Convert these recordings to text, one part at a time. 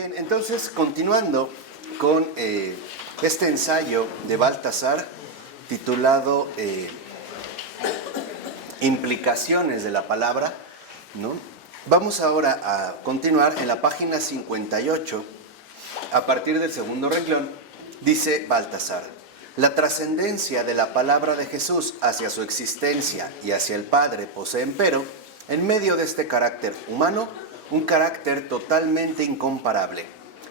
Bien, entonces continuando con este ensayo de Baltasar titulado Implicaciones de la palabra, ¿no? Vamos ahora a continuar en la página 58, a partir del segundo renglón. Dice Baltasar: la trascendencia de la palabra de Jesús hacia su existencia y hacia el Padre posee, empero, en medio de este carácter humano, un carácter totalmente incomparable,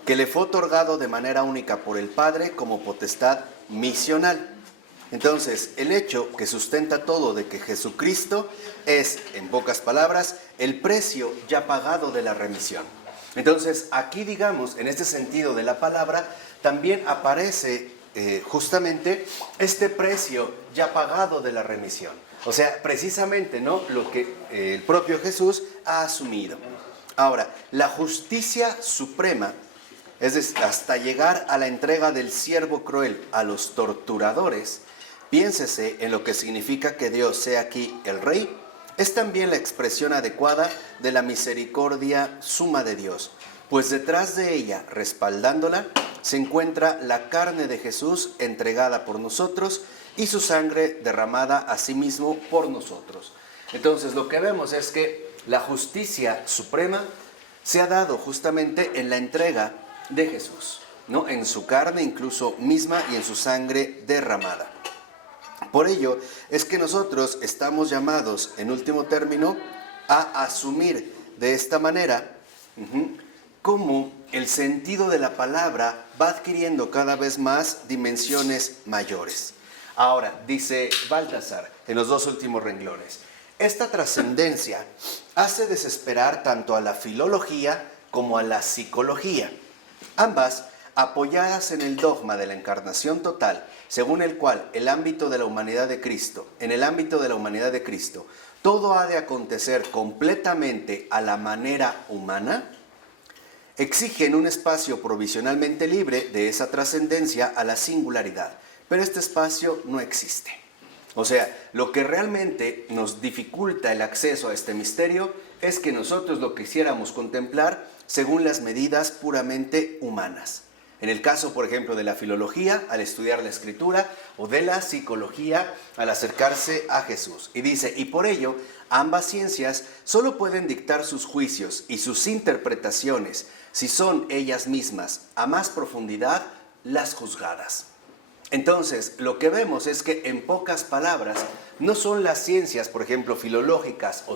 que le fue otorgado de manera única por el Padre como potestad misional. Entonces, el hecho que sustenta todo de que Jesucristo es, en pocas palabras, el precio ya pagado de la remisión. Entonces, aquí, digamos, en este sentido de la palabra, también aparece justamente este precio ya pagado de la remisión. O sea, precisamente, ¿no?, lo que el propio Jesús ha asumido. Ahora, la justicia suprema, es decir, hasta llegar a la entrega del siervo cruel a los torturadores, piénsese en lo que significa que Dios sea aquí el Rey, es también la expresión adecuada de la misericordia suma de Dios, pues detrás de ella, respaldándola, se encuentra la carne de Jesús entregada por nosotros y su sangre derramada a sí mismo por nosotros. Entonces, lo que vemos es que la justicia suprema se ha dado justamente en la entrega de Jesús, ¿no?, en su carne incluso misma y en su sangre derramada. Por ello es que nosotros estamos llamados, en último término, a asumir de esta manera cómo el sentido de la palabra va adquiriendo cada vez más dimensiones mayores. Ahora, dice Baltasar en los dos últimos renglones: esta trascendencia hace desesperar tanto a la filología como a la psicología, ambas apoyadas en el dogma de la encarnación total, según el cual en el ámbito de la humanidad de Cristo, todo ha de acontecer completamente a la manera humana, exigen un espacio provisionalmente libre de esa trascendencia a la singularidad, pero este espacio no existe. O sea, lo que realmente nos dificulta el acceso a este misterio es que nosotros lo quisiéramos contemplar según las medidas puramente humanas. En el caso, por ejemplo, de la filología, al estudiar la Escritura, o de la psicología, al acercarse a Jesús. Y dice: y por ello, ambas ciencias solo pueden dictar sus juicios y sus interpretaciones si son ellas mismas, a más profundidad, las juzgadas. Entonces, lo que vemos es que, en pocas palabras, no son las ciencias, por ejemplo, filológicas o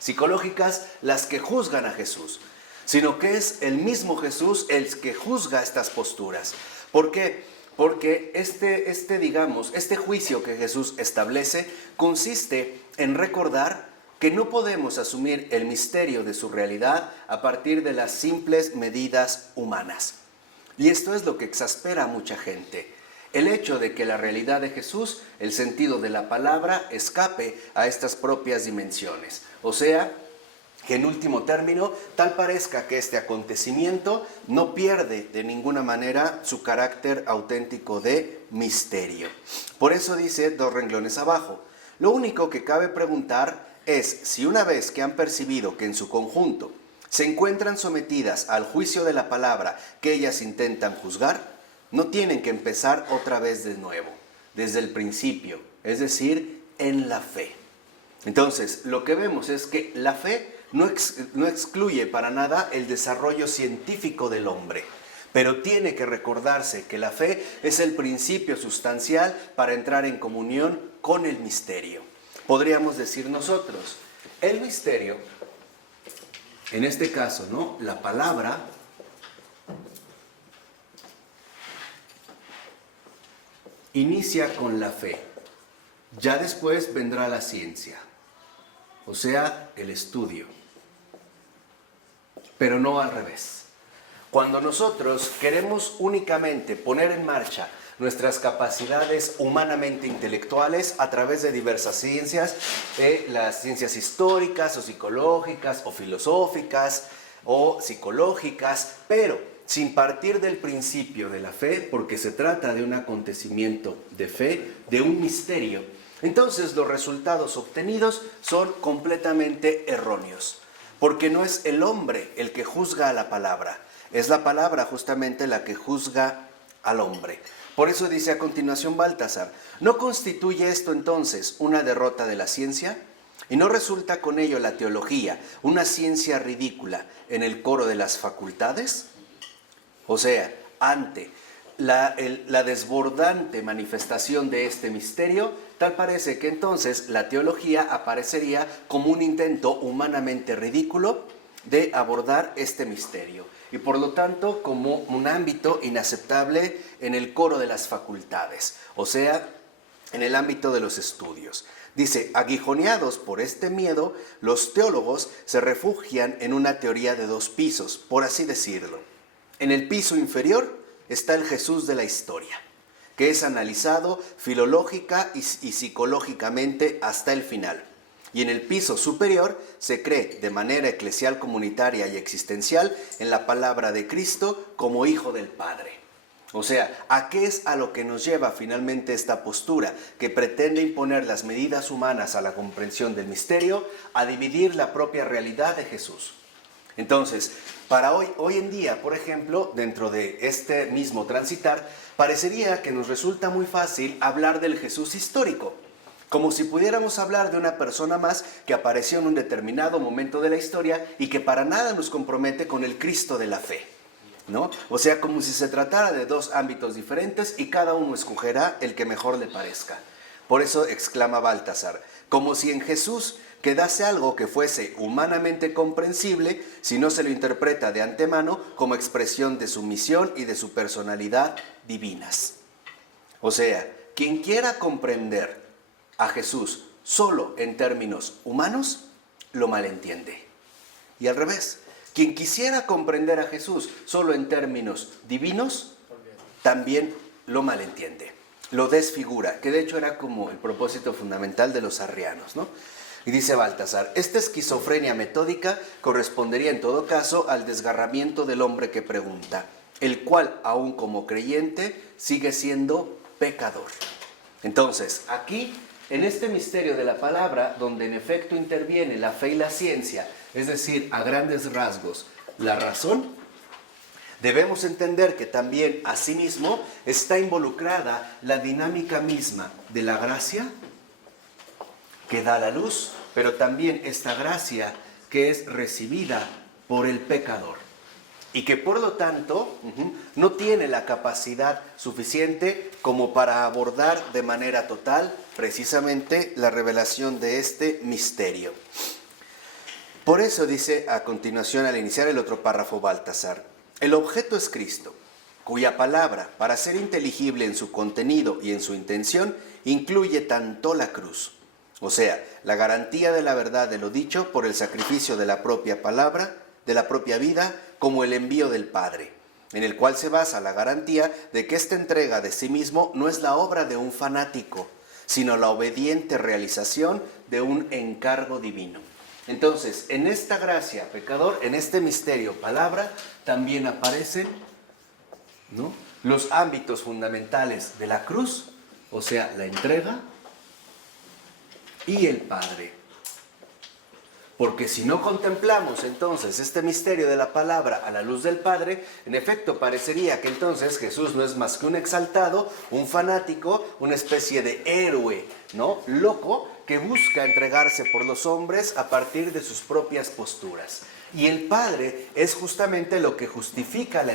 psicológicas, las que juzgan a Jesús, sino que es el mismo Jesús el que juzga estas posturas. ¿Por qué? Porque este juicio que Jesús establece consiste en recordar que no podemos asumir el misterio de su realidad a partir de las simples medidas humanas. Y esto es lo que exaspera a mucha gente: el hecho de que la realidad de Jesús, el sentido de la palabra, escape a estas propias dimensiones. O sea, que en último término, tal parezca que este acontecimiento no pierde de ninguna manera su carácter auténtico de misterio. Por eso dice dos renglones abajo: lo único que cabe preguntar es si, una vez que han percibido que en su conjunto se encuentran sometidas al juicio de la palabra que ellas intentan juzgar, no tienen que empezar otra vez de nuevo, desde el principio, es decir, en la fe. Entonces, lo que vemos es que la fe no excluye para nada el desarrollo científico del hombre, pero tiene que recordarse que la fe es el principio sustancial para entrar en comunión con el misterio. Podríamos decir nosotros, el misterio, en este caso, ¿no?, la palabra, inicia con la fe, ya después vendrá la ciencia, o sea, el estudio, pero no al revés. Cuando nosotros queremos únicamente poner en marcha nuestras capacidades humanamente intelectuales a través de diversas ciencias, las ciencias históricas o psicológicas o filosóficas o psicológicas, pero sin partir del principio de la fe, porque se trata de un acontecimiento de fe, de un misterio, entonces los resultados obtenidos son completamente erróneos. porque no es el hombre el que juzga a la palabra, es la palabra justamente la que juzga al hombre. Por eso dice a continuación Baltasar, ¿no constituye esto entonces una derrota de la ciencia? ¿Y no resulta con ello la teología una ciencia ridícula en el coro de las facultades? O sea, ante la desbordante manifestación de este misterio, tal parece que entonces la teología aparecería como un intento humanamente ridículo de abordar este misterio y por lo tanto como un ámbito inaceptable en el coro de las facultades, o sea, en el ámbito de los estudios. Dice, aguijoneados por este miedo, los teólogos se refugian en una teoría de dos pisos, por así decirlo. En el piso inferior está el Jesús de la historia, que es analizado filológica y psicológicamente hasta el final. Y en el piso superior se cree de manera eclesial, comunitaria y existencial en la palabra de Cristo como Hijo del Padre. O sea, ¿a qué es a lo que nos lleva finalmente esta postura que pretende imponer las medidas humanas a la comprensión del misterio, a dividir la propia realidad de Jesús? Entonces, para hoy en día, por ejemplo, dentro de este mismo transitar, parecería que nos resulta muy fácil hablar del Jesús histórico, como si pudiéramos hablar de una persona más que apareció en un determinado momento de la historia y que para nada nos compromete con el Cristo de la fe, ¿no? O sea, como si se tratara de dos ámbitos diferentes y cada uno escogerá el que mejor le parezca. Por eso exclama Baltasar, como si en Jesús quedase algo que fuese humanamente comprensible si no se lo interpreta de antemano como expresión de su misión y de su personalidad divinas. O sea, quien quiera comprender a Jesús solo en términos humanos, lo malentiende. Y al revés, quien quisiera comprender a Jesús solo en términos divinos, también lo malentiende, lo desfigura, que de hecho era como el propósito fundamental de los arrianos, ¿no? Y dice Baltasar, esta esquizofrenia metódica correspondería en todo caso al desgarramiento del hombre que pregunta, el cual, aún como creyente, sigue siendo pecador. Entonces, aquí, en este misterio de la palabra, donde en efecto interviene la fe y la ciencia, es decir, a grandes rasgos, la razón, debemos entender que también, asimismo, está involucrada la dinámica misma de la gracia que da la luz, pero también esta gracia que es recibida por el pecador y que por lo tanto no tiene la capacidad suficiente como para abordar de manera total precisamente la revelación de este misterio. Por eso dice a continuación al iniciar el otro párrafo Baltasar, el objeto es Cristo, cuya palabra, para ser inteligible en su contenido y en su intención, incluye tanto la cruz, o sea, la garantía de la verdad de lo dicho por el sacrificio de la propia palabra, de la propia vida, como el envío del Padre, en el cual se basa la garantía de que esta entrega de sí mismo no es la obra de un fanático, sino la obediente realización de un encargo divino. Entonces, en esta gracia, pecador, en este misterio, palabra, también aparecen, ¿no?, los ámbitos fundamentales de la cruz, o sea, la entrega y el Padre. Porque si no contemplamos entonces este misterio de la palabra a la luz del Padre, en efecto parecería que entonces Jesús no es más que un exaltado, un fanático, una especie de héroe, ¿no?, loco, que busca entregarse por los hombres a partir de sus propias posturas. Y el Padre es justamente lo que justifica la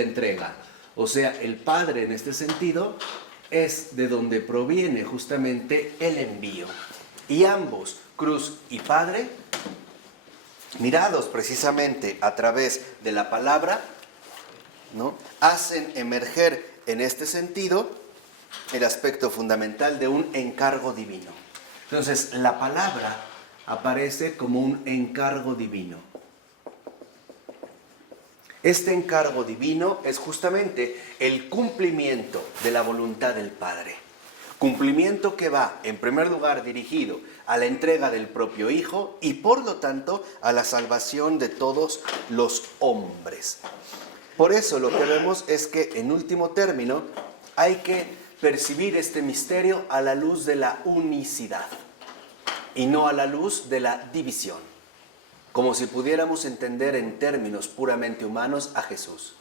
entrega. O sea, el Padre en este sentido es de donde proviene justamente el envío. Y ambos, cruz y Padre, mirados precisamente a través de la palabra, ¿no?, hacen emerger en este sentido el aspecto fundamental de un encargo divino. Entonces, la palabra aparece como un encargo divino. Este encargo divino es justamente el cumplimiento de la voluntad del Padre. Cumplimiento que va, en primer lugar, dirigido a la entrega del propio Hijo y, por lo tanto, a la salvación de todos los hombres. Por eso lo que vemos es que, en último término, hay que percibir este misterio a la luz de la unicidad y no a la luz de la división. como si pudiéramos entender en términos puramente humanos a Jesús,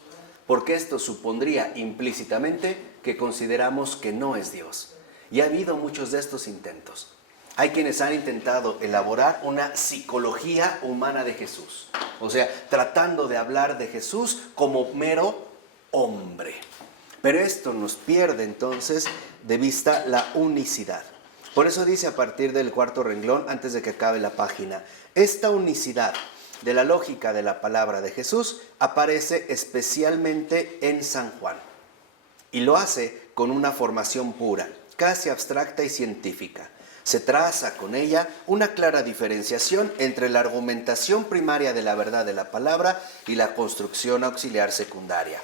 porque esto supondría implícitamente que consideramos que no es Dios. Y ha habido muchos de estos intentos. Hay quienes han intentado elaborar una psicología humana de Jesús, o sea, tratando de hablar de Jesús como mero hombre. Pero esto nos pierde entonces de vista la unicidad. Por eso dice a partir del cuarto renglón, antes de que acabe la página, esta unicidad de la lógica de la palabra de Jesús aparece especialmente en San Juan. Y lo hace con una formación pura, casi abstracta y científica. Se traza con ella una clara diferenciación entre la argumentación primaria de la verdad de la palabra y la construcción auxiliar secundaria.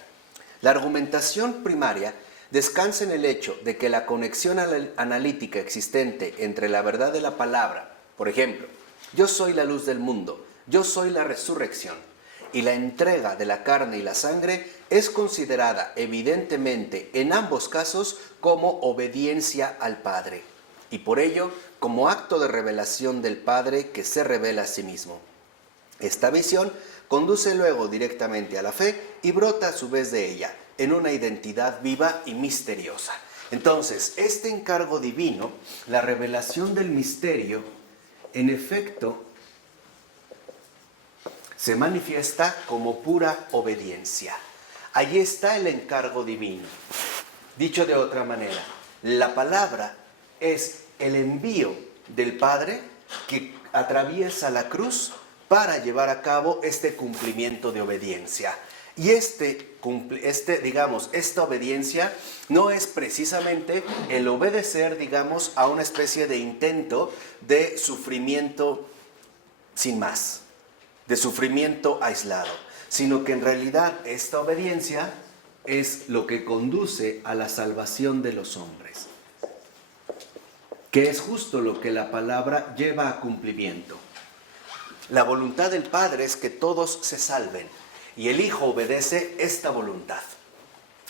La argumentación primaria descansa en el hecho de que la conexión analítica existente entre la verdad de la palabra, por ejemplo, yo soy la luz del mundo, yo soy la resurrección, y la entrega de la carne y la sangre es considerada evidentemente en ambos casos como obediencia al Padre, y por ello como acto de revelación del Padre que se revela a sí mismo. Esta visión conduce luego directamente a la fe y brota a su vez de ella en una identidad viva y misteriosa. Entonces, este encargo divino, la revelación del misterio, en efecto, se manifiesta como pura obediencia. Allí está el encargo divino. Dicho de otra manera, la palabra es el envío del Padre que atraviesa la cruz para llevar a cabo este cumplimiento de obediencia. Y esta obediencia no es precisamente el obedecer, a una especie de intento de sufrimiento sin más, de sufrimiento aislado, sino que en realidad esta obediencia es lo que conduce a la salvación de los hombres, que es justo lo que la palabra lleva a cumplimiento. La voluntad del Padre es que todos se salven, y el Hijo obedece esta voluntad,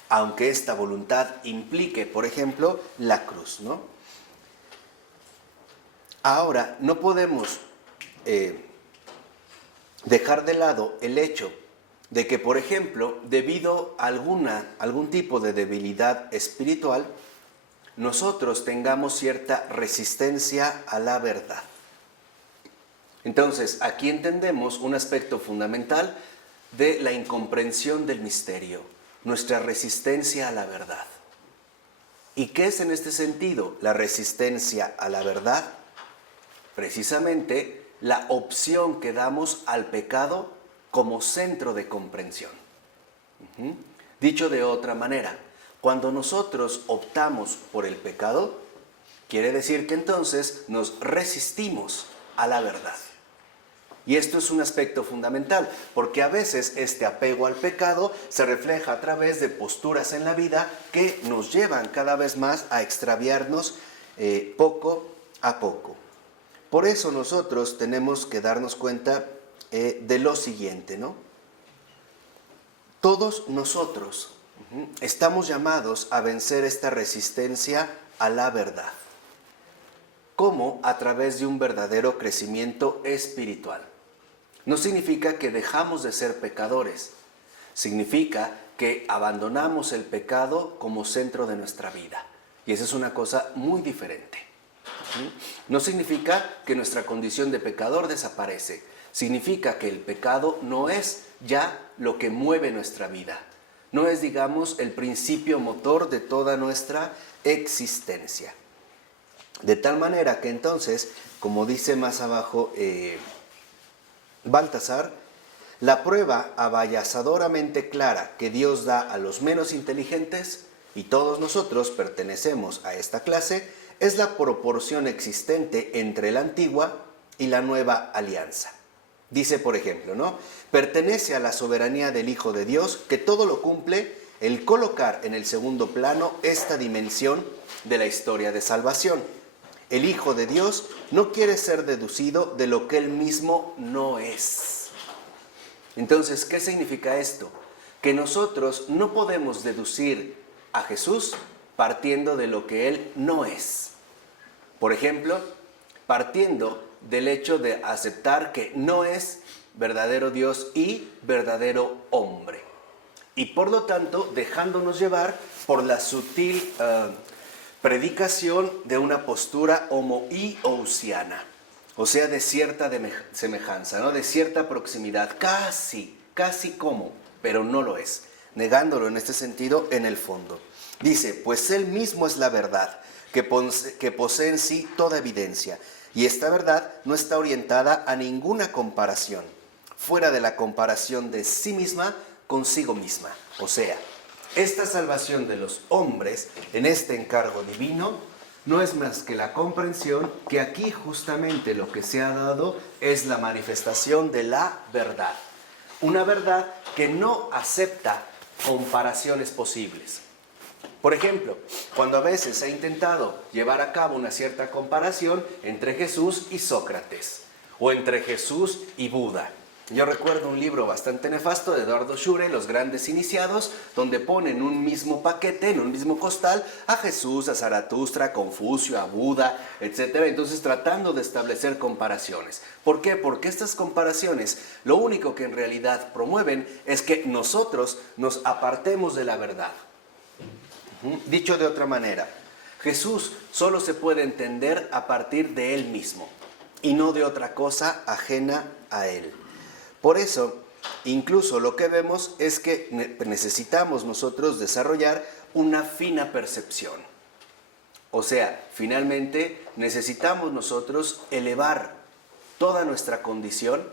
aunque esta voluntad implique, por ejemplo, la cruz, ¿no? Ahora, no podemos dejar de lado el hecho de que, por ejemplo, debido a algún tipo de debilidad espiritual, nosotros tengamos cierta resistencia a la verdad. Entonces, aquí entendemos un aspecto fundamental de la incomprensión del misterio, nuestra resistencia a la verdad. ¿Y qué es en este sentido la resistencia a la verdad? Precisamente la opción que damos al pecado como centro de comprensión. Dicho de otra manera, cuando nosotros optamos por el pecado, quiere decir que entonces nos resistimos a la verdad. Y esto es un aspecto fundamental, porque a veces este apego al pecado se refleja a través de posturas en la vida que nos llevan cada vez más a extraviarnos poco a poco. Por eso nosotros tenemos que darnos cuenta de lo siguiente, ¿no? Todos nosotros estamos llamados a vencer esta resistencia a la verdad. ¿Cómo? A través de un verdadero crecimiento espiritual. No significa que dejamos de ser pecadores, significa que abandonamos el pecado como centro de nuestra vida. Y esa es una cosa muy diferente. No significa que nuestra condición de pecador desaparece, significa que el pecado no es ya lo que mueve nuestra vida, no es, el principio motor de toda nuestra existencia. De tal manera que entonces, como dice más abajo Baltasar, la prueba abayazadoramente clara que Dios da a los menos inteligentes, y todos nosotros pertenecemos a esta clase, es la proporción existente entre la antigua y la nueva alianza. Dice, por ejemplo, ¿no? Pertenece a la soberanía del Hijo de Dios que todo lo cumple el colocar en el segundo plano esta dimensión de la historia de salvación. El Hijo de Dios no quiere ser deducido de lo que Él mismo no es. Entonces, ¿qué significa esto? Que nosotros no podemos deducir a Jesús partiendo de lo que Él no es. Por ejemplo, partiendo del hecho de aceptar que no es verdadero Dios y verdadero hombre. Y por lo tanto, dejándonos llevar por la sutil predicación de una postura homoiousiana, o sea, de cierta semejanza, ¿no? De cierta proximidad, casi como, pero no lo es, negándolo en este sentido en el fondo. Dice, pues Él mismo es la verdad, que posee en sí toda evidencia, y esta verdad no está orientada a ninguna comparación, fuera de la comparación de sí misma consigo misma. O sea, esta salvación de los hombres en este encargo divino no es más que la comprensión que aquí justamente lo que se ha dado es la manifestación de la verdad. Una verdad que no acepta comparaciones posibles. Por ejemplo, cuando a veces se ha intentado llevar a cabo una cierta comparación entre Jesús y Sócrates, o entre Jesús y Buda. Yo recuerdo un libro bastante nefasto de Eduardo Schure, Los Grandes Iniciados, donde ponen en un mismo paquete, en un mismo costal, a Jesús, a Zaratustra, a Confucio, a Buda, etc. Entonces tratando de establecer comparaciones. ¿Por qué? Porque estas comparaciones lo único que en realidad promueven es que nosotros nos apartemos de la verdad. Dicho de otra manera, Jesús solo se puede entender a partir de Él mismo y no de otra cosa ajena a Él. Por eso, incluso lo que vemos es que necesitamos nosotros desarrollar una fina percepción. O sea, finalmente necesitamos nosotros elevar toda nuestra condición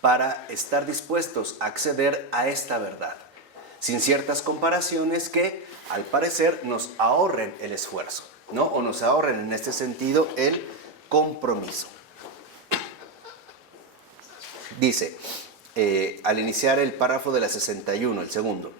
para estar dispuestos a acceder a esta verdad, sin ciertas comparaciones que, al parecer, nos ahorren el esfuerzo, ¿no? O nos ahorren en este sentido el compromiso. Dice, al iniciar el párrafo de la 61, el segundo,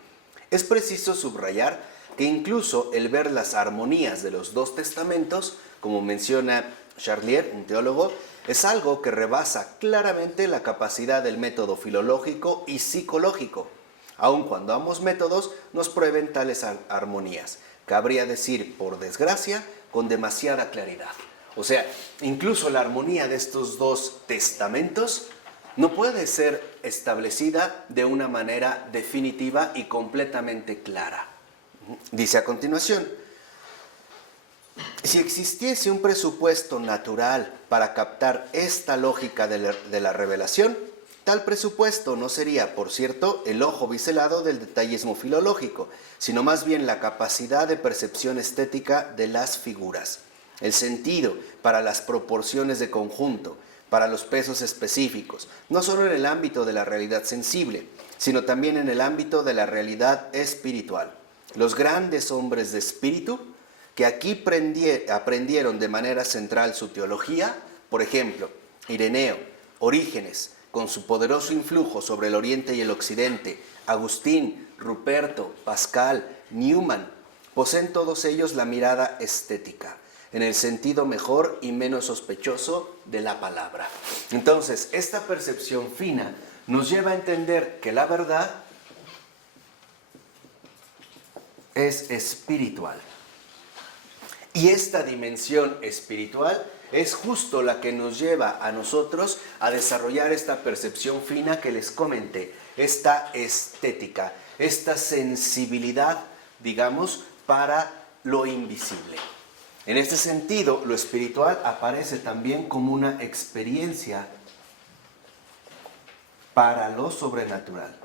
es preciso subrayar que incluso el ver las armonías de los dos testamentos, como menciona Charlier, un teólogo, es algo que rebasa claramente la capacidad del método filológico y psicológico, aun cuando ambos métodos nos prueben tales armonías. Cabría decir, por desgracia, con demasiada claridad. O sea, incluso la armonía de estos dos testamentos no puede ser establecida de una manera definitiva y completamente clara. Dice a continuación, si existiese un presupuesto natural para captar esta lógica de la revelación, tal presupuesto no sería, por cierto, el ojo biselado del detallismo filológico, sino más bien la capacidad de percepción estética de las figuras, el sentido para las proporciones de conjunto, para los pesos específicos, no solo en el ámbito de la realidad sensible, sino también en el ámbito de la realidad espiritual. Los grandes hombres de espíritu que aquí aprendieron de manera central su teología, por ejemplo, Ireneo, Orígenes, con su poderoso influjo sobre el Oriente y el Occidente, Agustín, Ruperto, Pascal, Newman, poseen todos ellos la mirada estética, en el sentido mejor y menos sospechoso de la palabra. Entonces, esta percepción fina nos lleva a entender que la verdad es espiritual. Y esta dimensión espiritual es justo la que nos lleva a nosotros a desarrollar esta percepción fina que les comenté, esta estética, esta sensibilidad, digamos, para lo invisible. En este sentido, lo espiritual aparece también como una experiencia para lo sobrenatural.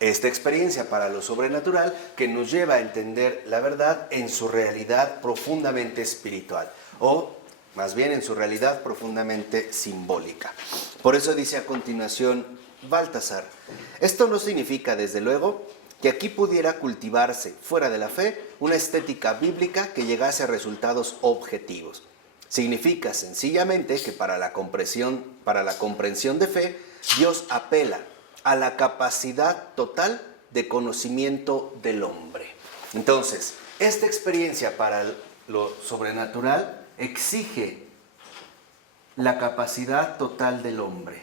Esta experiencia para lo sobrenatural que nos lleva a entender la verdad en su realidad profundamente espiritual, o más bien en su realidad profundamente simbólica. Por eso dice a continuación Baltasar, esto no significa, desde luego, que aquí pudiera cultivarse, fuera de la fe, una estética bíblica que llegase a resultados objetivos. Significa sencillamente que para la comprensión de fe, Dios apela a la capacidad total de conocimiento del hombre. Entonces, esta experiencia para lo sobrenatural exige la capacidad total del hombre.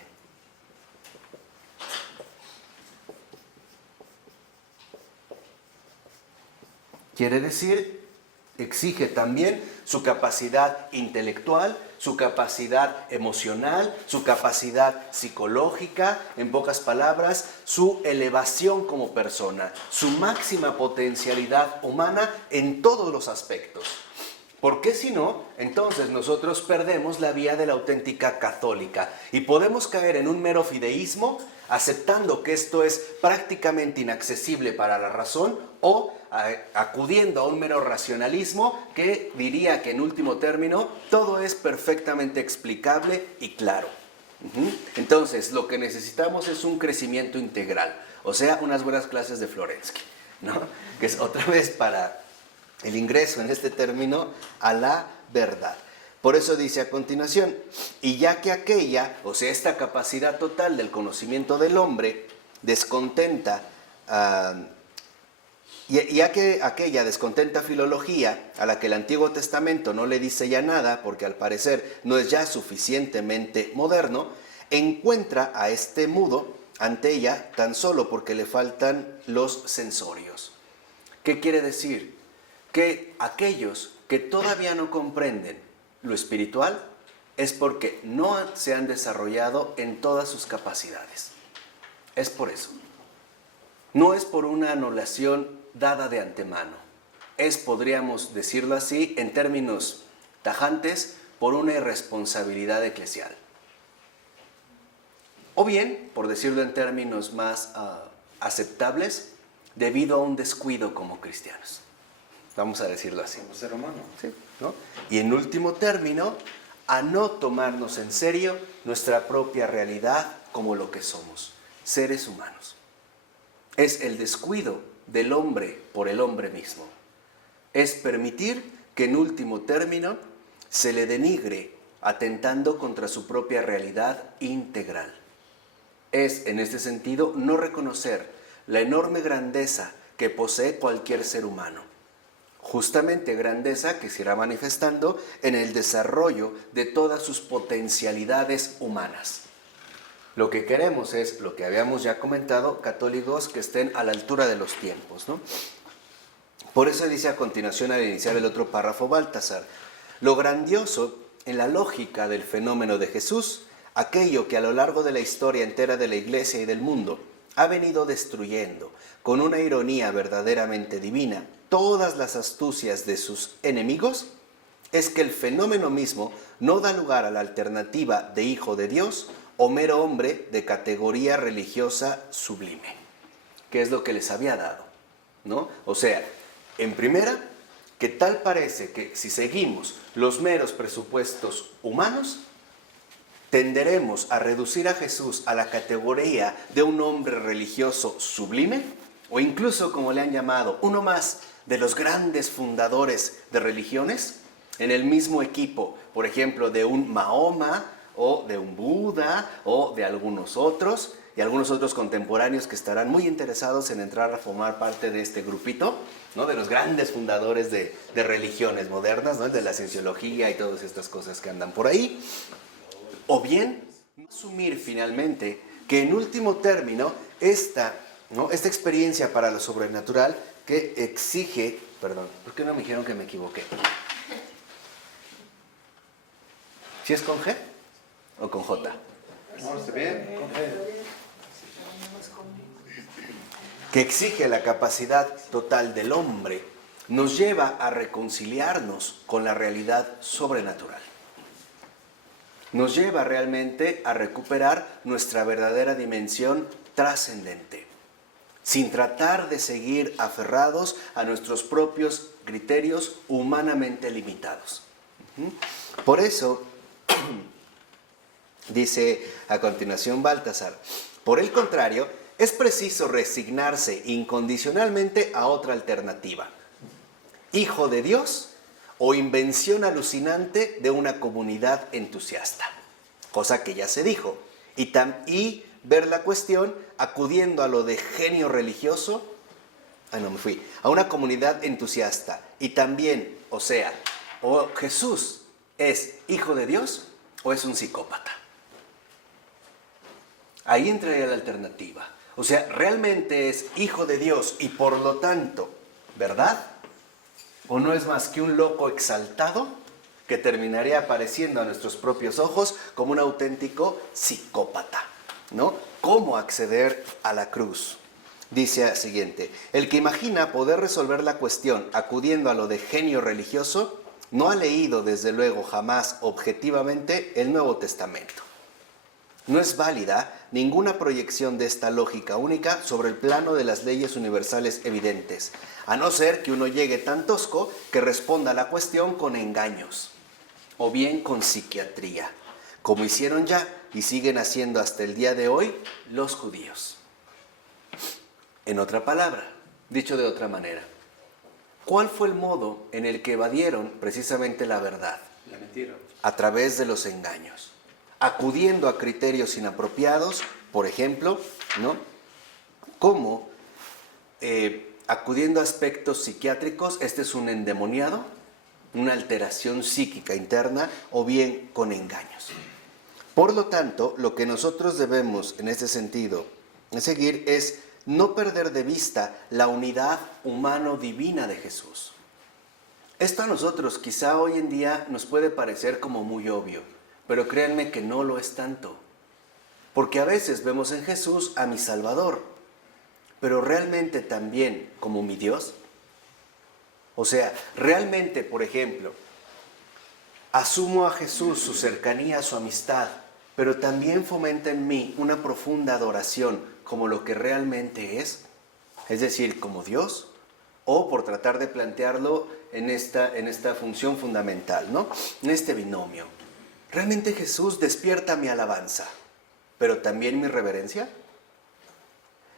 Quiere decir, exige también su capacidad intelectual, su capacidad emocional, su capacidad psicológica, en pocas palabras, su elevación como persona, su máxima potencialidad humana en todos los aspectos. Porque si no, entonces nosotros perdemos la vía de la auténtica católica y podemos caer en un mero fideísmo, aceptando que esto es prácticamente inaccesible para la razón, o acudiendo a un mero racionalismo que diría que en último término todo es perfectamente explicable y claro. Entonces, lo que necesitamos es un crecimiento integral, o sea, unas buenas clases de Florensky, ¿no? Que es otra vez para el ingreso en este término a la verdad. Por eso dice a continuación, y ya que aquella, o sea, esta capacidad total del conocimiento del hombre, descontenta, ya que aquella descontenta filología, a la que el Antiguo Testamento no le dice ya nada, porque al parecer no es ya suficientemente moderno, encuentra a este mudo ante ella tan solo porque le faltan los sensorios. ¿Qué quiere decir? Que aquellos que todavía no comprenden lo espiritual es porque no se han desarrollado en todas sus capacidades. Es por eso. No es por una anulación dada de antemano. Es, podríamos decirlo así, en términos tajantes, por una irresponsabilidad eclesial. O bien, por decirlo en términos más aceptables, debido a un descuido como cristianos. Vamos a decirlo así. Como ser humano. Sí, ¿no? Y en último término, a no tomarnos en serio nuestra propia realidad como lo que somos, seres humanos. Es el descuido del hombre por el hombre mismo. Es permitir que en último término se le denigre atentando contra su propia realidad integral. Es, en este sentido, no reconocer la enorme grandeza que posee cualquier ser humano. Justamente grandeza que se irá manifestando en el desarrollo de todas sus potencialidades humanas. Lo que queremos es, lo que habíamos ya comentado, católicos que estén a la altura de los tiempos, ¿no? Por eso dice a continuación al iniciar el otro párrafo Baltasar, lo grandioso en la lógica del fenómeno de Jesús, aquello que a lo largo de la historia entera de la Iglesia y del mundo ha venido destruyendo, con una ironía verdaderamente divina, todas las astucias de sus enemigos, es que el fenómeno mismo no da lugar a la alternativa de hijo de Dios o mero hombre de categoría religiosa sublime, que es lo que les había dado, ¿no? O sea, en primera, que tal parece que si seguimos los meros presupuestos humanos, tenderemos a reducir a Jesús a la categoría de un hombre religioso sublime, o incluso, como le han llamado, uno más de los grandes fundadores de religiones, en el mismo equipo, por ejemplo, de un Mahoma, o de un Buda, o de algunos otros, y algunos otros contemporáneos que estarán muy interesados en entrar a formar parte de este grupito, ¿no? De los grandes fundadores de religiones modernas, ¿no? De la cienciología y todas estas cosas que andan por ahí. O bien, asumir finalmente que en último término esta experiencia para lo sobrenatural que exige... Perdón, ¿por qué no me dijeron que me equivoqué? ¿Sí es con G o con J? No, está bien. Que exige la capacidad total del hombre, nos lleva a reconciliarnos con la realidad sobrenatural. Nos lleva realmente a recuperar nuestra verdadera dimensión trascendente, sin tratar de seguir aferrados a nuestros propios criterios humanamente limitados. Por eso, dice a continuación Baltasar, por el contrario, es preciso resignarse incondicionalmente a otra alternativa. Hijo de Dios o invención alucinante de una comunidad entusiasta. Cosa que ya se dijo. Y ver la cuestión acudiendo a lo de genio religioso, a una comunidad entusiasta. Y también, o sea, o Jesús es hijo de Dios o es un psicópata. Ahí entraría la alternativa. O sea, realmente es hijo de Dios y por lo tanto, ¿verdad? ¿O no es más que un loco exaltado que terminaría apareciendo a nuestros propios ojos como un auténtico psicópata, ¿no? ¿Cómo acceder a la cruz? Dice el siguiente: el que imagina poder resolver la cuestión acudiendo a lo de genio religioso no ha leído desde luego jamás objetivamente el Nuevo Testamento. No es válida ninguna proyección de esta lógica única sobre el plano de las leyes universales evidentes, a no ser que uno llegue tan tosco que responda a la cuestión con engaños, o bien con psiquiatría, como hicieron ya y siguen haciendo hasta el día de hoy los judíos. En otra palabra, dicho de otra manera, ¿cuál fue el modo en el que evadieron precisamente la verdad? La mentira. A través de los engaños, acudiendo a criterios inapropiados, por ejemplo, ¿no? Como acudiendo a aspectos psiquiátricos, este es un endemoniado, una alteración psíquica interna, o bien con engaños. Por lo tanto, lo que nosotros debemos en este sentido seguir es no perder de vista la unidad humano-divina de Jesús. Esto a nosotros quizá hoy en día nos puede parecer como muy obvio, pero créanme que no lo es tanto. Porque a veces vemos en Jesús a mi Salvador, pero realmente también como mi Dios. O sea, realmente, por ejemplo, asumo a Jesús, su cercanía, su amistad, pero también fomenta en mí una profunda adoración como lo que realmente es decir, como Dios, o por tratar de plantearlo en esta función fundamental, ¿no? En este binomio. ¿Realmente Jesús despierta mi alabanza, pero también mi reverencia?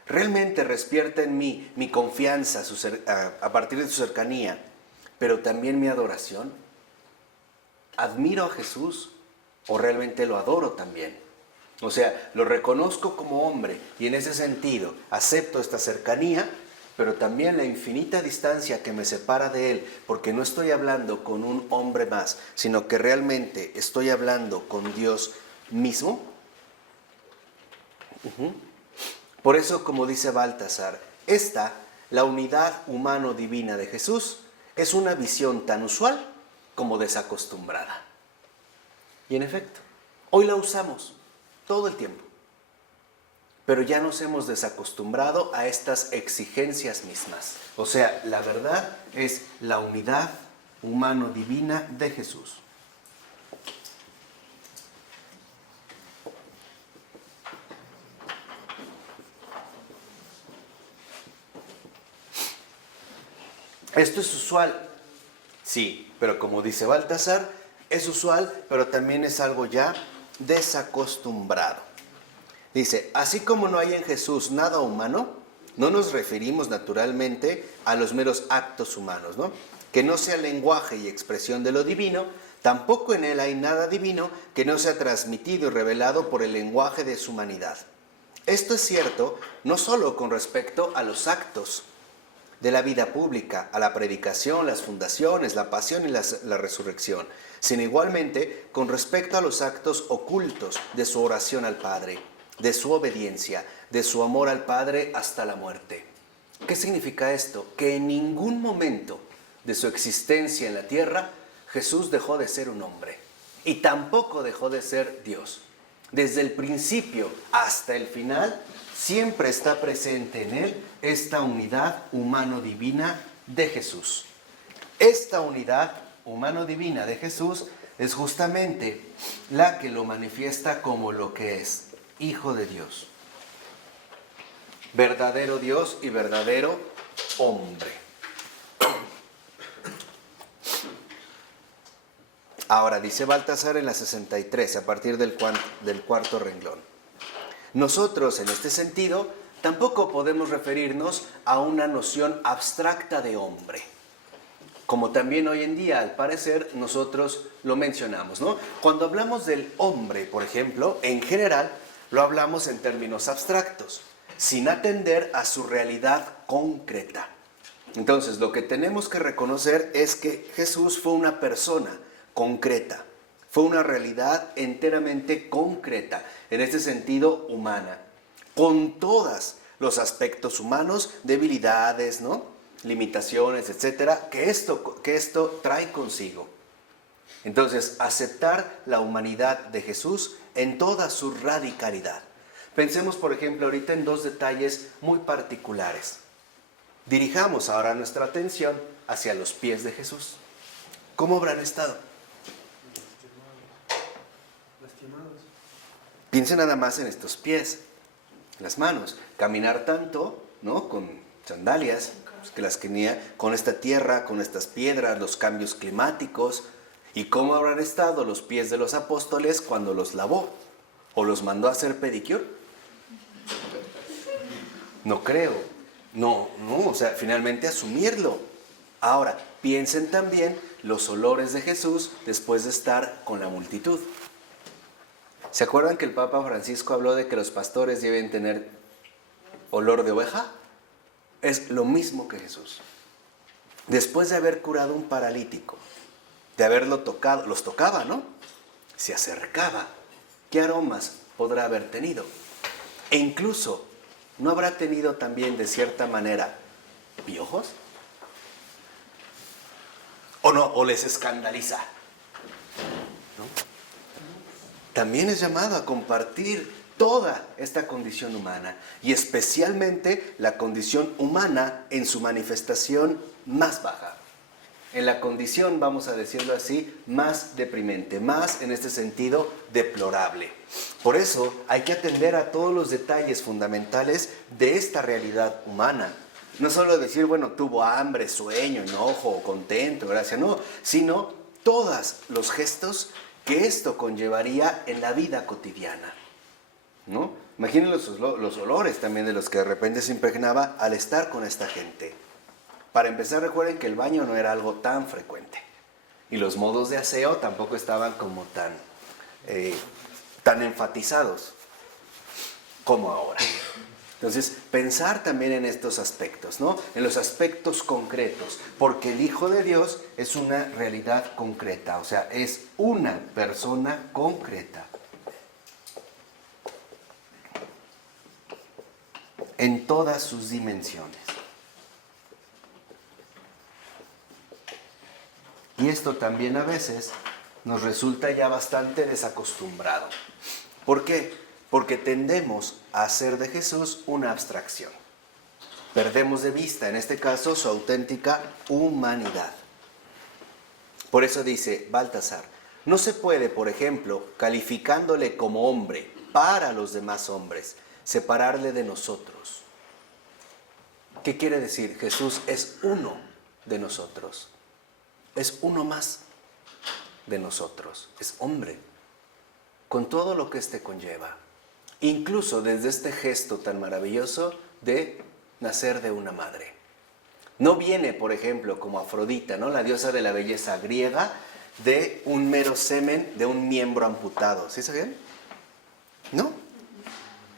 ¿Realmente despierta en mí mi confianza a partir de su cercanía, pero también mi adoración? ¿Admiro a Jesús o realmente lo adoro también? O sea, lo reconozco como hombre y en ese sentido acepto esta cercanía, pero también la infinita distancia que me separa de Él, porque no estoy hablando con un hombre más, sino que realmente estoy hablando con Dios mismo. Por eso, como dice Baltasar, la unidad humano-divina de Jesús, es una visión tan usual como desacostumbrada. Y en efecto, hoy la usamos todo el tiempo, pero ya nos hemos desacostumbrado a estas exigencias mismas. O sea, la verdad es la unidad humano-divina de Jesús. ¿Esto es usual? Sí, pero como dice Baltasar, es usual, pero también es algo ya desacostumbrado. Dice, así como no hay en Jesús nada humano, no nos referimos naturalmente a los meros actos humanos, ¿no? Que no sea lenguaje y expresión de lo divino, tampoco en él hay nada divino que no sea transmitido y revelado por el lenguaje de su humanidad. Esto es cierto no solo con respecto a los actos de la vida pública, a la predicación, las fundaciones, la pasión y la resurrección, sino igualmente con respecto a los actos ocultos de su oración al Padre, de su obediencia, de su amor al Padre hasta la muerte. ¿Qué significa esto? Que en ningún momento de su existencia en la tierra, Jesús dejó de ser un hombre y tampoco dejó de ser Dios. Desde el principio hasta el final, siempre está presente en él esta unidad humano-divina de Jesús. Esta unidad humano-divina de Jesús es justamente la que lo manifiesta como lo que es, Hijo de Dios. Verdadero Dios y verdadero hombre. Ahora, dice Baltasar en la 63, a partir del cuarto renglón. Nosotros, en este sentido, tampoco podemos referirnos a una noción abstracta de hombre, como también hoy en día, al parecer, nosotros lo mencionamos, ¿no? Cuando hablamos del hombre, por ejemplo, en general, lo hablamos en términos abstractos, sin atender a su realidad concreta. Entonces, lo que tenemos que reconocer es que Jesús fue una persona concreta, fue una realidad enteramente concreta, en este sentido humana, con todos los aspectos humanos, debilidades, ¿no? limitaciones, etcétera, que esto trae consigo. Entonces, aceptar la humanidad de Jesús en toda su radicalidad. Pensemos, por ejemplo, ahorita en dos detalles muy particulares. Dirijamos ahora nuestra atención hacia los pies de Jesús. ¿Cómo habrán estado? Lastimados. Piensen nada más en estos pies, las manos. Caminar tanto, ¿no? Con sandalias, pues, que las tenía, con esta tierra, con estas piedras, los cambios climáticos. ¿Y cómo habrán estado los pies de los apóstoles cuando los lavó? ¿O los mandó a hacer pedicure? No creo. No, o sea, finalmente asumirlo. Ahora, piensen también los olores de Jesús después de estar con la multitud. ¿Se acuerdan que el Papa Francisco habló de que los pastores deben tener olor de oveja? Es lo mismo que Jesús. Después de haber curado un paralítico, de haberlo tocado, los tocaba, ¿no? Se acercaba. ¿Qué aromas podrá haber tenido? E incluso, ¿no habrá tenido también de cierta manera piojos? ¿O no? ¿O les escandaliza? ¿No? También es llamado a compartir toda esta condición humana y especialmente la condición humana en su manifestación más baja. En la condición, vamos a decirlo así, más deprimente, más en este sentido deplorable. Por eso hay que atender a todos los detalles fundamentales de esta realidad humana. No solo decir, bueno, tuvo hambre, sueño, enojo, contento, gracia, no, sino todos los gestos que esto conllevaría en la vida cotidiana, ¿no? Imaginen los olores también de los que de repente se impregnaba al estar con esta gente. Para empezar, recuerden que el baño no era algo tan frecuente. Y los modos de aseo tampoco estaban como tan enfatizados como ahora. Entonces, pensar también en estos aspectos, ¿no? En los aspectos concretos. Porque el Hijo de Dios es una realidad concreta. O sea, es una persona concreta. En todas sus dimensiones. Y esto también a veces nos resulta ya bastante desacostumbrado. ¿Por qué? Porque tendemos a hacer de Jesús una abstracción. Perdemos de vista, en este caso, su auténtica humanidad. Por eso dice Baltasar, no se puede, por ejemplo, calificándole como hombre para los demás hombres, separarle de nosotros. ¿Qué quiere decir? Jesús es uno de nosotros. Es uno más de nosotros, es hombre, con todo lo que éste conlleva. Incluso desde este gesto tan maravilloso de nacer de una madre. No viene, por ejemplo, como Afrodita, ¿no? La diosa de la belleza griega, de un mero semen de un miembro amputado. ¿Sí sabían? ¿No?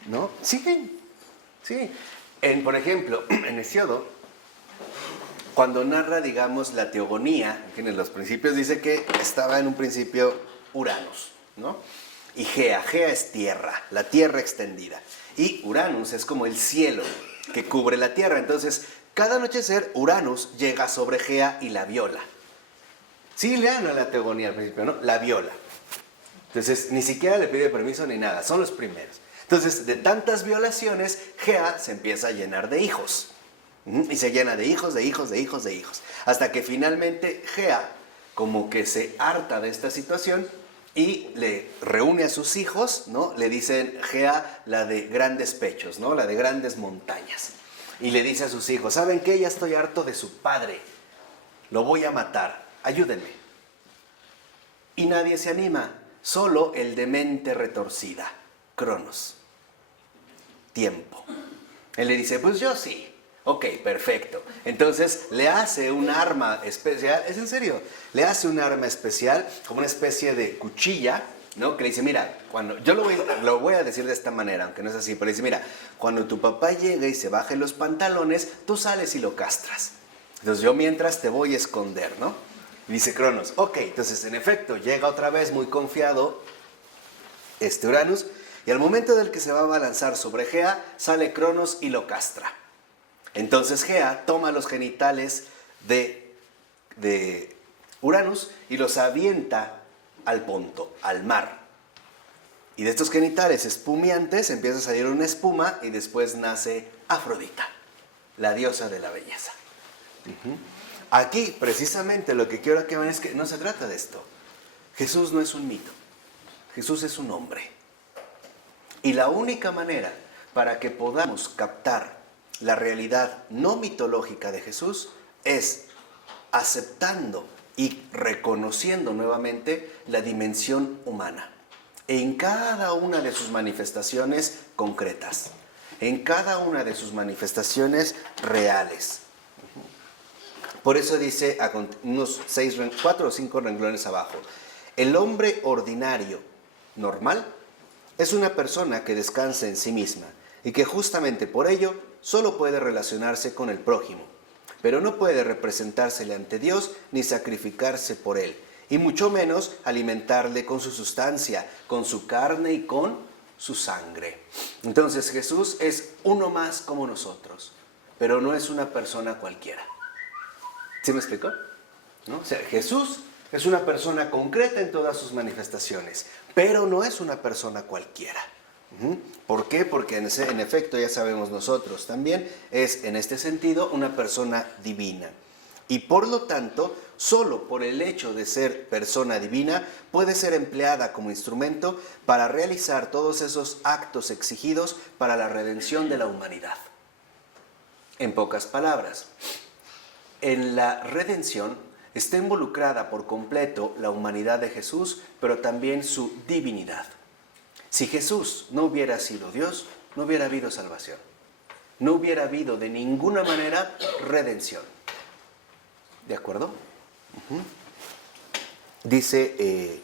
¿No? Sí. Por ejemplo, en Hesiodo, cuando narra, digamos, la teogonía, en los principios dice que estaba en un principio Uranus, ¿no? Y Gea es tierra, la tierra extendida. Y Uranus es como el cielo que cubre la tierra. Entonces, cada anochecer Uranus llega sobre Gea y la viola. Sí, lean la teogonía al principio, ¿no? La viola. Entonces, ni siquiera le pide permiso ni nada, son los primeros. Entonces, de tantas violaciones, Gea se empieza a llenar de hijos. Y se llena de hijos, hasta que finalmente Gea como que se harta de esta situación y le reúne a sus hijos, ¿no? Le dicen Gea la de grandes pechos, ¿no? La de grandes montañas. Y le dice a sus hijos, ¿saben qué? Ya estoy harto de su padre, lo voy a matar, ayúdenme. Y nadie se anima, solo el de mente retorcida, Cronos, tiempo. Él le dice, pues yo sí. Ok, perfecto. Entonces le hace un arma especial, es en serio, le hace un arma especial, como una especie de cuchilla, ¿no? Que le dice, mira, yo lo voy a decir de esta manera, aunque no es así, pero le dice, mira, cuando tu papá llegue y se baje los pantalones, tú sales y lo castras. Entonces yo mientras te voy a esconder, ¿no? Y dice Cronos, ok, entonces en efecto, llega otra vez muy confiado Uranus, y al momento del que se va a balanzar sobre Gea, sale Cronos y lo castra. Entonces Gea toma los genitales de Uranus y los avienta al Ponto, al mar. Y de estos genitales espumeantes empieza a salir una espuma y después nace Afrodita, la diosa de la belleza. Aquí, precisamente, lo que quiero que vean es que no se trata de esto. Jesús no es un mito. Jesús es un hombre. Y la única manera para que podamos captar la realidad no mitológica de Jesús es aceptando y reconociendo nuevamente la dimensión humana en cada una de sus manifestaciones concretas, en cada una de sus manifestaciones reales. Por eso dice unos 4 o 5 renglones abajo: el hombre ordinario, normal, es una persona que descansa en sí misma y que justamente por ello solo puede relacionarse con el prójimo, pero no puede representársele ante Dios ni sacrificarse por él, y mucho menos alimentarle con su sustancia, con su carne y con su sangre. Entonces Jesús es uno más como nosotros, pero no es una persona cualquiera. ¿Sí me explicó? ¿No? O sea, Jesús es una persona concreta en todas sus manifestaciones, pero no es una persona cualquiera. ¿Por qué? Porque en efecto, ya sabemos nosotros también, es en este sentido una persona divina. Y por lo tanto, solo por el hecho de ser persona divina, puede ser empleada como instrumento para realizar todos esos actos exigidos para la redención de la humanidad. En pocas palabras, en la redención está involucrada por completo la humanidad de Jesús, pero también su divinidad. Si Jesús no hubiera sido Dios, no hubiera habido salvación. No hubiera habido de ninguna manera redención. ¿De acuerdo? Dice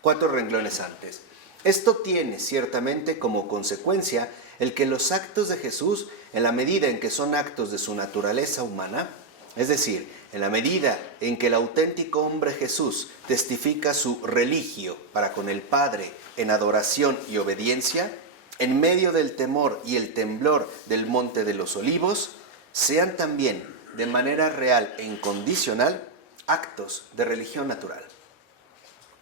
4 renglones antes: esto tiene ciertamente como consecuencia el que los actos de Jesús, en la medida en que son actos de su naturaleza humana, es decir, en la medida en que el auténtico hombre Jesús testifica su religio para con el Padre en adoración y obediencia, en medio del temor y el temblor del Monte de los Olivos, sean también, de manera real e incondicional, actos de religión natural.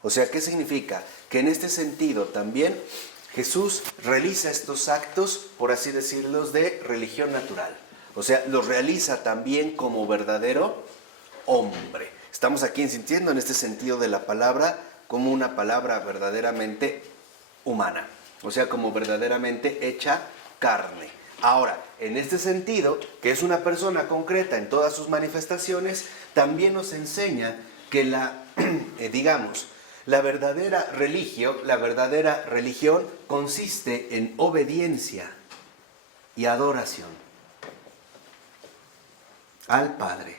O sea, ¿qué significa? Que en este sentido también Jesús realiza estos actos, por así decirlos, de religión natural. O sea, los realiza también como verdadero hombre. Estamos aquí sintiendo en este sentido de la palabra como una palabra verdaderamente humana. O sea, como verdaderamente hecha carne. Ahora, en este sentido, que es una persona concreta en todas sus manifestaciones, también nos enseña que la verdadera religión consiste en obediencia y adoración al Padre.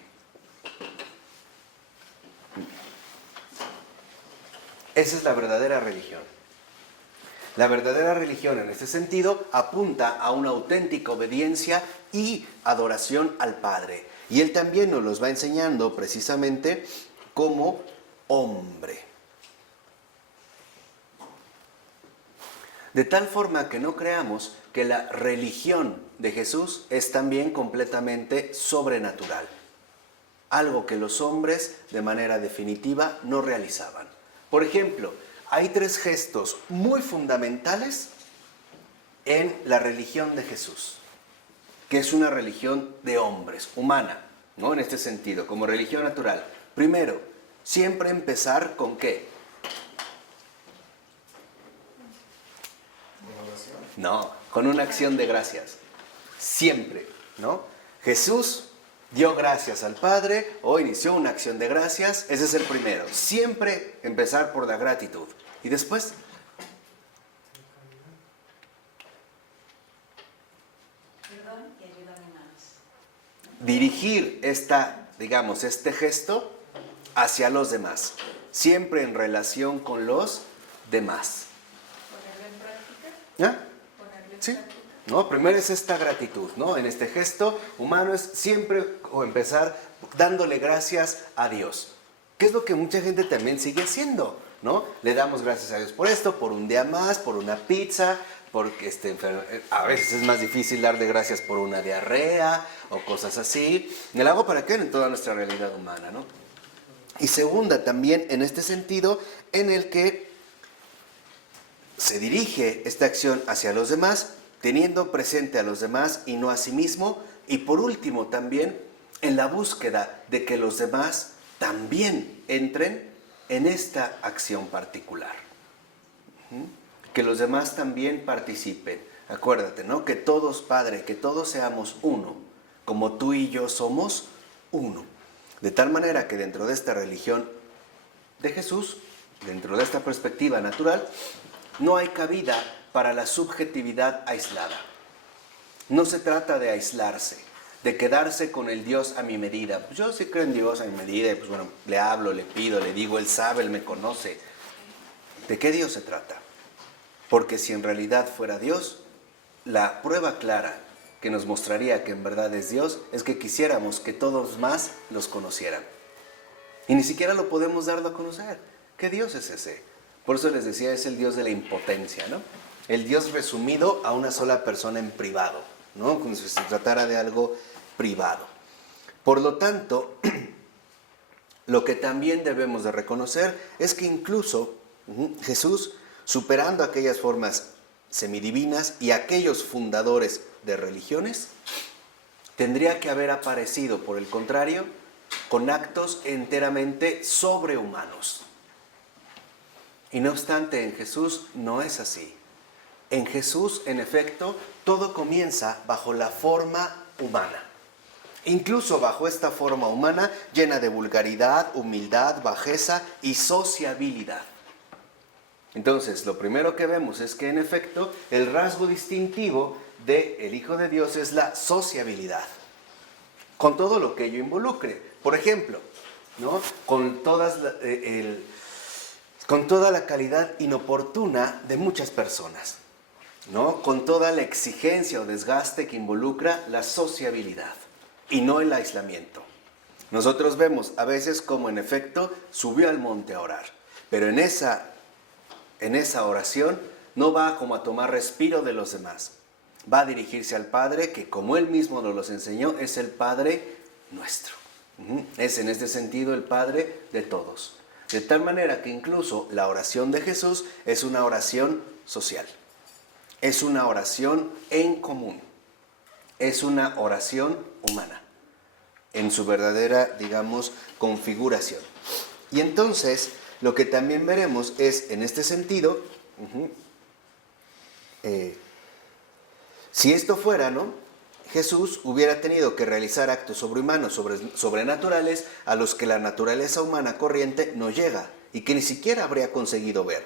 Esa es la verdadera religión. La verdadera religión en este sentido apunta a una auténtica obediencia y adoración al Padre. Y Él también nos los va enseñando precisamente como hombre. De tal forma que no creamos que la religión de Jesús es también completamente sobrenatural. Algo que los hombres de manera definitiva no realizaban. Por ejemplo, hay 3 gestos muy fundamentales en la religión de Jesús, que es una religión de hombres, humana, ¿no? En este sentido, como religión natural. Primero, siempre empezar ¿con qué? No, con una acción de gracias. Siempre, ¿no? Jesús dio gracias al Padre o inició una acción de gracias. Ese es el primero. Siempre empezar por la gratitud. Y después, perdón y ayúdame más. Dirigir este gesto hacia los demás. Siempre en relación con los demás. ¿Ponerlo en práctica? ¿Ya? ¿Ponerlo en Sí. práctica? No, primero es esta gratitud, ¿no? En este gesto humano es siempre empezar dándole gracias a Dios. ¿Qué es lo que mucha gente también sigue haciendo? ¿No? Le damos gracias a Dios por esto, por un día más, por una pizza, porque a veces es más difícil darle gracias por una diarrea o cosas así. El hago para qué en toda nuestra realidad humana, ¿no? Y segunda, también en este sentido en el que se dirige esta acción hacia los demás, teniendo presente a los demás y no a sí mismo. Y por último, también en la búsqueda de que los demás también entren en esta acción particular. Que los demás también participen. Acuérdate, ¿no? Que todos, Padre, que todos seamos uno, como tú y yo somos uno. De tal manera que dentro de esta religión de Jesús, dentro de esta perspectiva natural, no hay cabida para la subjetividad aislada. No se trata de aislarse, de quedarse con el Dios a mi medida. Pues yo sí creo en Dios a mi medida, y pues bueno, le hablo, le pido, le digo, Él sabe, Él me conoce. ¿De qué Dios se trata? Porque si en realidad fuera Dios, la prueba clara que nos mostraría que en verdad es Dios es que quisiéramos que todos más los conocieran. Y ni siquiera lo podemos darlo a conocer. ¿Qué Dios es ese? Por eso les decía, es el Dios de la impotencia, ¿no? El Dios resumido a una sola persona en privado, ¿no? Como si se tratara de algo privado. Por lo tanto, lo que también debemos de reconocer es que incluso Jesús, superando aquellas formas semidivinas y aquellos fundadores de religiones, tendría que haber aparecido, por el contrario, con actos enteramente sobrehumanos. Y no obstante, en Jesús no es así. En Jesús, en efecto, todo comienza bajo la forma humana. Incluso bajo esta forma humana llena de vulgaridad, humildad, bajeza y sociabilidad. Entonces, lo primero que vemos es que, en efecto, el rasgo distintivo del Hijo de Dios es la sociabilidad, con todo lo que ello involucre. Por ejemplo, ¿no? Con toda la calidad inoportuna de muchas personas, ¿no? Con toda la exigencia o desgaste que involucra la sociabilidad y no el aislamiento. Nosotros vemos a veces como, en efecto, subió al monte a orar, pero en esa oración no va como a tomar respiro de los demás. Va a dirigirse al Padre, que como Él mismo nos los enseñó, es el Padre nuestro. Es en este sentido el Padre de todos. De tal manera que incluso la oración de Jesús es una oración social. Es una oración en común. Es una oración humana. En su verdadera, digamos, configuración. Y entonces, lo que también veremos es, en este sentido, si esto fuera, ¿no? Jesús hubiera tenido que realizar actos sobrehumanos, sobrenaturales, a los que la naturaleza humana corriente no llega y que ni siquiera habría conseguido ver.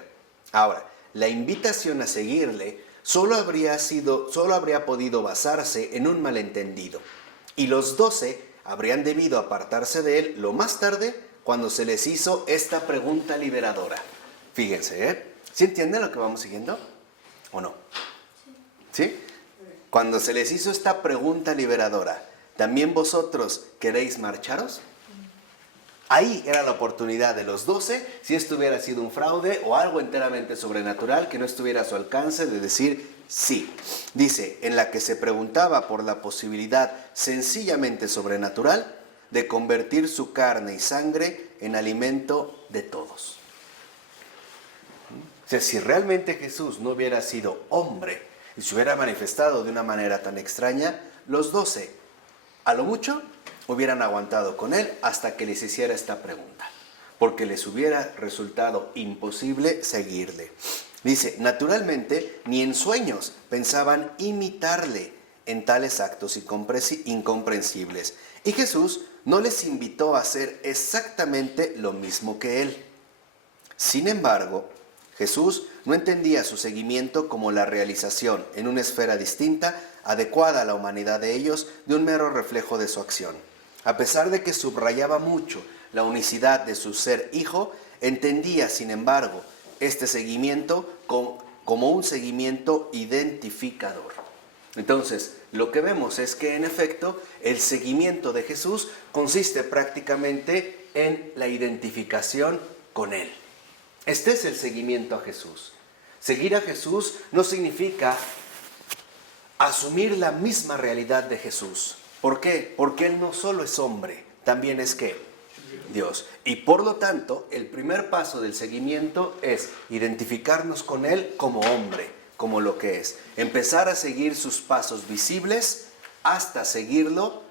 Ahora, la invitación a seguirle solo habría podido basarse en un malentendido, y los 12 habrían debido apartarse de él lo más tarde, cuando se les hizo esta pregunta liberadora. Fíjense, ¿sí entienden lo que vamos siguiendo? ¿O no? ¿Sí? Cuando se les hizo esta pregunta liberadora, ¿también vosotros queréis marcharos? Ahí era la oportunidad de los 12, si esto hubiera sido un fraude o algo enteramente sobrenatural que no estuviera a su alcance, de decir sí. Dice, en la que se preguntaba por la posibilidad sencillamente sobrenatural de convertir su carne y sangre en alimento de todos. O sea, si realmente Jesús no hubiera sido hombre y se hubiera manifestado de una manera tan extraña, los 12, a lo mucho, hubieran aguantado con él hasta que les hiciera esta pregunta, porque les hubiera resultado imposible seguirle. Dice, naturalmente, ni en sueños pensaban imitarle en tales actos incomprensibles. Y Jesús no les invitó a hacer exactamente lo mismo que él. Sin embargo, Jesús no entendía su seguimiento como la realización, en una esfera distinta, adecuada a la humanidad de ellos, de un mero reflejo de su acción. A pesar de que subrayaba mucho la unicidad de su ser hijo, entendía, sin embargo, este seguimiento como un seguimiento identificador. Entonces, lo que vemos es que, en efecto, el seguimiento de Jesús consiste prácticamente en la identificación con Él. Este es el seguimiento a Jesús. Seguir a Jesús no significa asumir la misma realidad de Jesús. ¿Por qué? Porque Él no solo es hombre, también es ¿qué? Dios. Y por lo tanto, el primer paso del seguimiento es identificarnos con Él como hombre, como lo que es. Empezar a seguir sus pasos visibles hasta seguirlo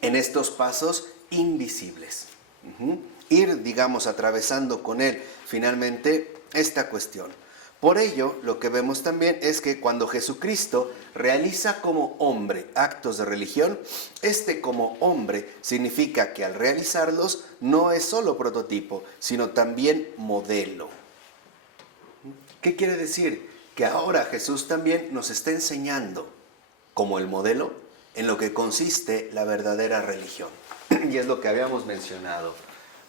en estos pasos invisibles. Ir, digamos, atravesando con Él finalmente esta cuestión. Por ello, lo que vemos también es que cuando Jesucristo realiza como hombre actos de religión, este como hombre significa que al realizarlos no es solo prototipo, sino también modelo. ¿Qué quiere decir? Que ahora Jesús también nos está enseñando como el modelo en lo que consiste la verdadera religión. Y es lo que habíamos mencionado,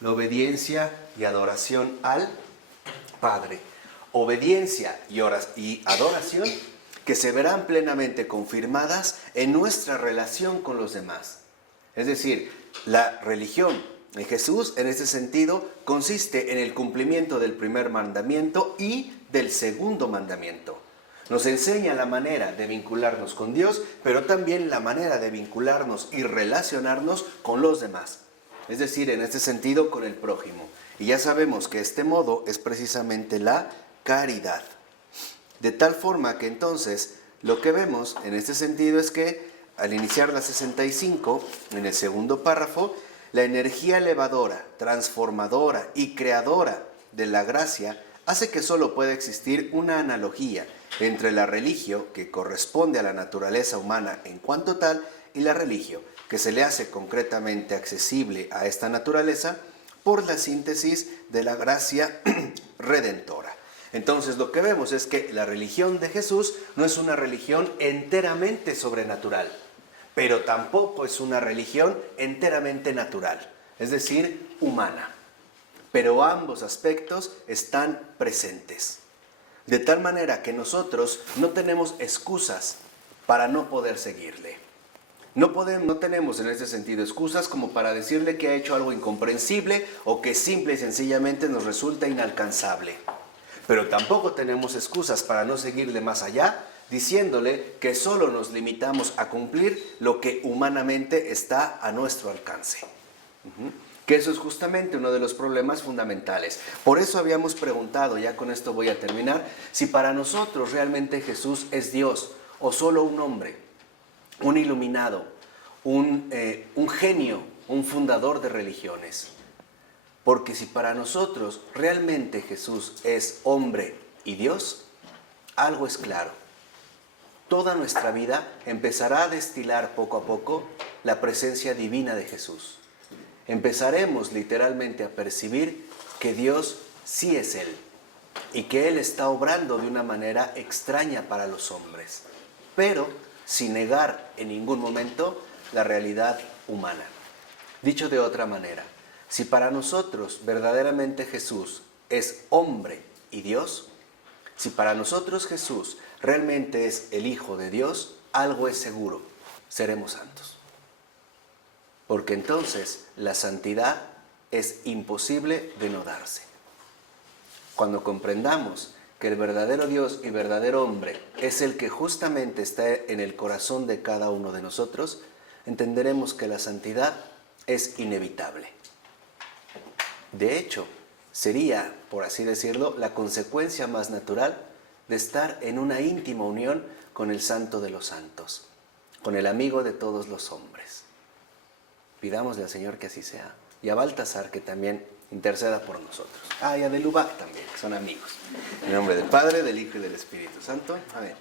la obediencia y adoración al Padre. Obediencia y adoración que se verán plenamente confirmadas en nuestra relación con los demás. Es decir, la religión de Jesús en este sentido consiste en el cumplimiento del primer mandamiento y del segundo mandamiento. Nos enseña la manera de vincularnos con Dios, pero también la manera de vincularnos y relacionarnos con los demás. Es decir, en este sentido con el prójimo. Y ya sabemos que este modo es precisamente la caridad. De tal forma que entonces lo que vemos en este sentido es que al iniciar la 65, en el segundo párrafo, la energía elevadora, transformadora y creadora de la gracia hace que solo pueda existir una analogía entre la religio, que corresponde a la naturaleza humana en cuanto tal, y la religio, que se le hace concretamente accesible a esta naturaleza por la síntesis de la gracia redentora. Entonces lo que vemos es que la religión de Jesús no es una religión enteramente sobrenatural, pero tampoco es una religión enteramente natural, es decir, humana. Pero ambos aspectos están presentes. De tal manera que nosotros no tenemos excusas para no poder seguirle. No tenemos en este sentido excusas como para decirle que ha hecho algo incomprensible o que simple y sencillamente nos resulta inalcanzable. Pero tampoco tenemos excusas para no seguirle más allá, diciéndole que solo nos limitamos a cumplir lo que humanamente está a nuestro alcance. Que eso es justamente uno de los problemas fundamentales. Por eso habíamos preguntado, ya con esto voy a terminar, si para nosotros realmente Jesús es Dios o solo un hombre, un iluminado, un genio, un fundador de religiones. Porque si para nosotros realmente Jesús es hombre y Dios, algo es claro. Toda nuestra vida empezará a destilar poco a poco la presencia divina de Jesús. Empezaremos literalmente a percibir que Dios sí es Él y que Él está obrando de una manera extraña para los hombres, pero sin negar en ningún momento la realidad humana. Dicho de otra manera, si para nosotros verdaderamente Jesús es hombre y Dios, si para nosotros Jesús realmente es el Hijo de Dios, algo es seguro, seremos santos. Porque entonces la santidad es imposible de no darse. Cuando comprendamos que el verdadero Dios y verdadero hombre es el que justamente está en el corazón de cada uno de nosotros, entenderemos que la santidad es inevitable. De hecho, sería, por así decirlo, la consecuencia más natural de estar en una íntima unión con el Santo de los Santos, con el amigo de todos los hombres. Pidámosle al Señor que así sea. Y a Baltasar que también interceda por nosotros. Y a Delubac también, que son amigos. En nombre del Padre, del Hijo y del Espíritu Santo. Amén.